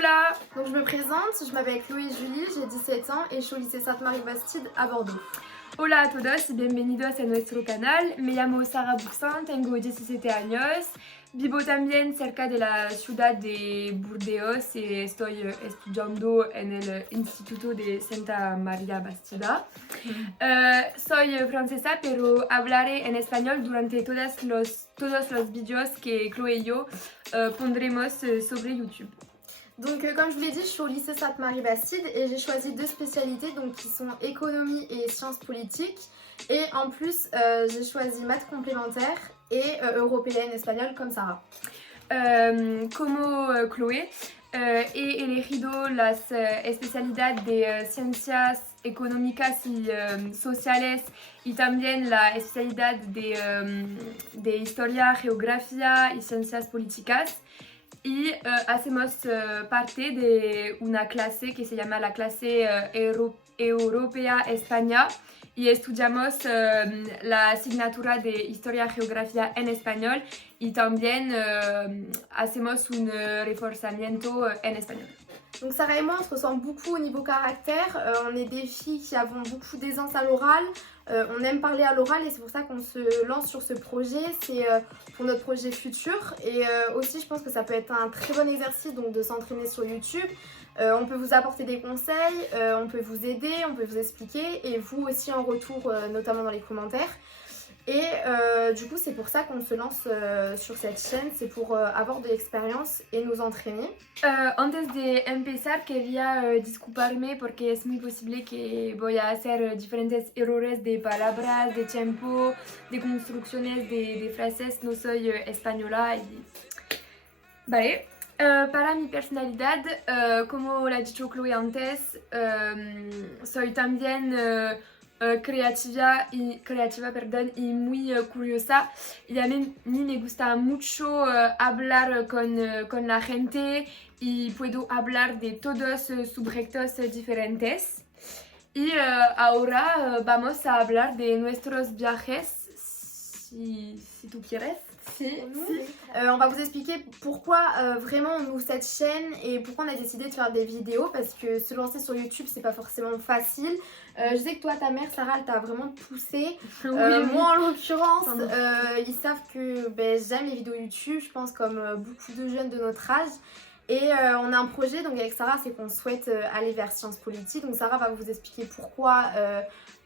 Hola! Donc je me présente, je m'appelle Chloé Julie, j'ai 17 ans et je suis au lycée Sainte-Marie-Bastide à Bordeaux. Hola a todos y bienvenidos a nuestro canal. Me llamo Sara Buxan, tengo 17 años. Vivo también cerca de la ciudad de Burdeos y estoy estudiando en el Instituto de Santa María Bastida. Soy francesa, pero hablaré en español durante todos los vídeos que Chloé y yo pondremos sobre YouTube. Donc comme je vous l'ai dit, je suis au lycée Sainte-Marie-Bastide et j'ai choisi deux spécialités donc, qui sont économie et sciences politiques. Et en plus, j'ai choisi maths complémentaires et européenne, espagnole comme Sarah. Como Chloé, he elegido las especialidades de ciencias económicas y sociales y también la especialidad de historia, geografía y ciencias políticas. Y hacemos parte de una clase que se llama la clase Europea España y estudiamos la asignatura de Historia Geografía en español y también hacemos un reforzamiento en español. Donc Sarah et moi on se ressemble beaucoup au niveau caractère, on est des filles qui avons beaucoup d'aisance à l'oral, on aime parler à l'oral et c'est pour ça qu'on se lance sur ce projet, c'est pour notre projet futur et aussi je pense que ça peut être un très bon exercice donc de s'entraîner sur YouTube. On peut vous apporter des conseils, on peut vous aider, on peut vous expliquer et vous aussi en retour notamment dans les commentaires. Et du coup c'est pour ça qu'on se lance sur cette chaîne, c'est pour avoir de l'expérience et nous entraîner. Antes de empezar quería disculparme porque es muy posible que voy a hacer diferentes errores de palabras, de tiempo, de construcciones, de frases. No soy española y... Vale. Para mi personalidad, como lo ha dicho Chloe antes, soy también creativa y muy curiosa. Y a mí me gusta mucho hablar con la gente y puedo hablar de todos sujetos diferentes. Y ahora vamos a hablar de nuestros viajes, si tú quieres. On va vous expliquer pourquoi vraiment on ouvre cette chaîne et pourquoi on a décidé de faire des vidéos parce que se lancer sur YouTube c'est pas forcément facile. Je sais que toi ta mère Sarah elle t'a vraiment poussée. Moi en l'occurrence ils savent que j'aime les vidéos YouTube, je pense comme beaucoup de jeunes de notre âge. Et on a un projet donc avec Sarah, c'est qu'on souhaite aller vers sciences politiques. Donc Sarah va vous expliquer pourquoi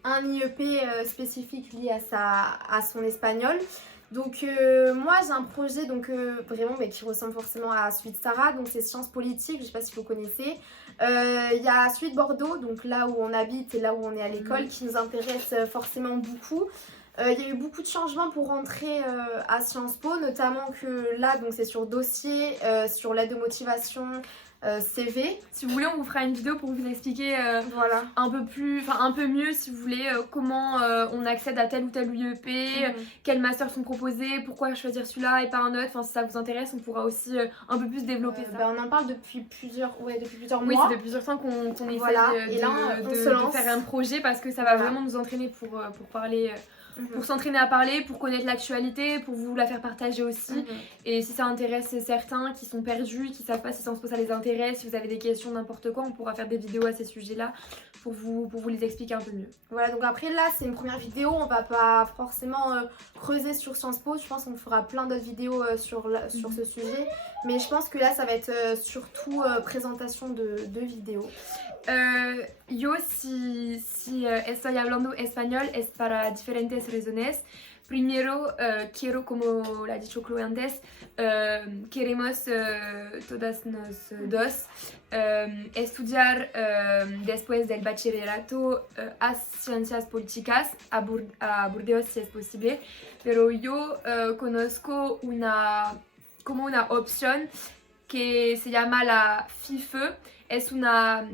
un IEP spécifique lié à son espagnol. Donc moi j'ai un projet donc, vraiment qui ressemble forcément à celui de Sarah, donc c'est sciences politiques, je ne sais pas si vous connaissez. Il y a celui de Bordeaux, donc là où on habite et là où on est à l'école, qui nous intéresse forcément beaucoup. Il y a eu beaucoup de changements pour rentrer à Sciences Po, notamment que là donc c'est sur dossier, sur l'aide de motivation, CV. Si vous voulez, on vous fera une vidéo pour vous expliquer voilà. un peu mieux si vous voulez comment on accède à tel ou tel IEP, quels masters sont proposés, pourquoi choisir celui-là et pas un autre. Enfin, si ça vous intéresse, on pourra aussi un peu plus développer ça. On en parle depuis plusieurs mois. Oui, c'est depuis plusieurs temps qu'on essaie de faire un projet parce que ça va vraiment nous entraîner pour parler. Pour s'entraîner à parler, pour connaître l'actualité, pour vous la faire partager aussi. Et si ça intéresse certains qui sont perdus, qui savent pas si Sciences Po ça les intéresse, si vous avez des questions, n'importe quoi, on pourra faire des vidéos à ces sujets-là pour vous les expliquer un peu mieux. Voilà, donc après là c'est une première vidéo, on va pas forcément creuser sur Sciences Po, je pense qu'on fera plein d'autres vidéos sur ce sujet. Mais je pense que là ça va être surtout présentation de vidéos. Yo si estoy hablando español es para diferentes razones. Primero, quiero, como lo ha dicho Chloe antes, queremos todas nos dos estudiar después del bachillerato a ciencias políticas a Burdeos si es posible, pero yo conozco una opción que se llama la FIFE, es una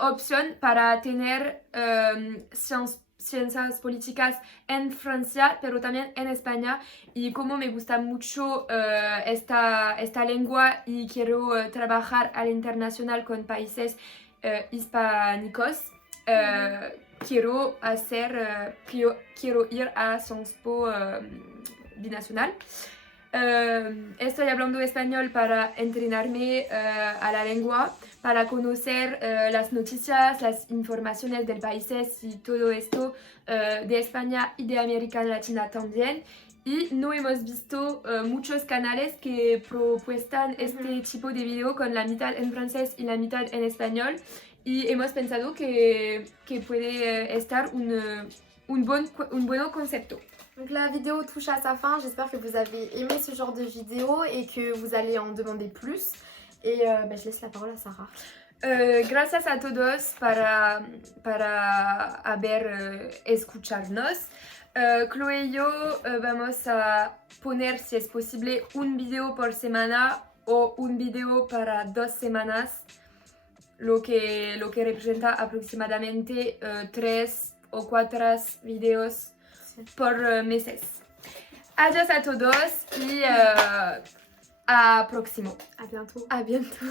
opción para tener ciencias políticas en Francia, pero también en España. Y como me gusta mucho esta lengua y quiero trabajar al internacional con países hispánicos, quiero ir a Sciences Po binacional. Estoy hablando español para entrenarme a la lengua, para conocer las noticias, las informaciones del país y todo esto de España y de América Latina también. Y no hemos visto muchos canales que propuestan este tipo de video con la mitad en francés y la mitad en español. Y hemos pensado que puede estar un buen concepto. Donc la vidéo touche à sa fin, j'espère que vous avez aimé ce genre de vidéo et que vous allez en demander plus. Et je laisse la parole à Sarah. Gracias a todos para haber escucharnos. Chloé y yo vamos a poner, si es posible, un video por semana o un video para 2 semanas, lo que representa aproximadamente 3 o 4 videos por meses. Adiós a todos y a próximo. À bientôt. À bientôt.